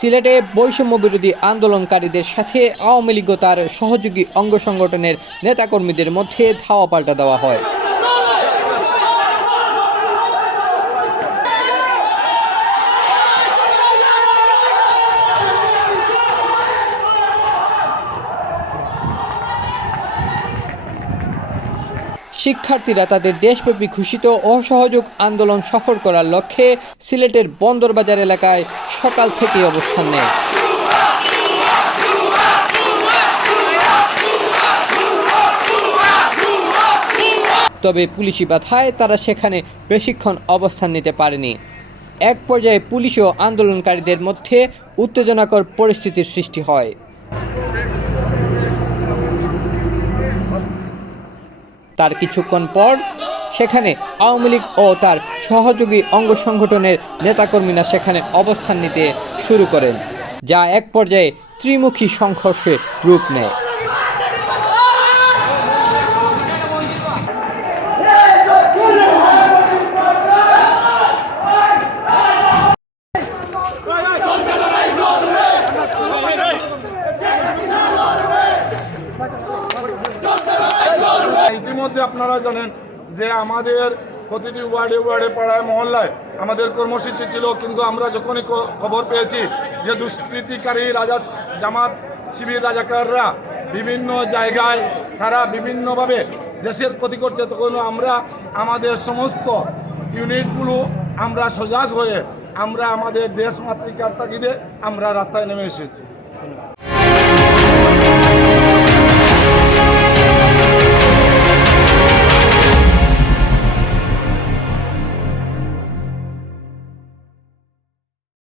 সিলেটে বৈষম্য বিরোধী আন্দোলনকারীদের সাথে আওয়ামী লীগ তার সহযোগী অঙ্গ সংগঠনের নেতাকর্মীদের মধ্যে ধাওয়া পাল্টা দেওয়া হয়। শিক্ষার্থীরা তাদের দেশব্যাপী ঘোষিত অসহযোগ আন্দোলন সফল করার লক্ষ্যে সিলেটের বন্দরবাজার এলাকায় সকাল থেকে অবস্থান নেয়। তবে পুলিশি বাধায় তারা সেখানে বেশিক্ষণ অবস্থান নিতে পারেনি। এক পর্যায়ে পুলিশ ও আন্দোলনকারীদের মধ্যে উত্তেজনাকর পরিস্থিতির সৃষ্টি হয়। তার কিছুক্ষণ পর সেখানে আওয়ামী লীগ ও তার সহযোগী অঙ্গ সংগঠনের নেতাকর্মীরা সেখানে অবস্থান নিতে শুরু করেন, যা এক পর্যায়ে ত্রিমুখী সংঘর্ষে রূপ নেয়। ইতিমধ্যে আপনারা জানেন যে আমাদের প্রতিটি ওয়ার্ডে ওয়ার্ডে পাড়ায়, মহল্লায় আমাদের কর্মসূচি ছিল, কিন্তু আমরা যখনই খবর পেয়েছি যে দুষ্কৃতিকারী রাজা জামাত শিবির রাজাকাররা বিভিন্ন জায়গায় তারা বিভিন্নভাবে দেশের ক্ষতি করছে, তখন আমরা আমাদের সমস্ত ইউনিটগুলো আমরা সজাগ হয়ে আমরা আমাদের দেশ মাতৃকার তাগিদে আমরা রাস্তায় নেমে এসেছি।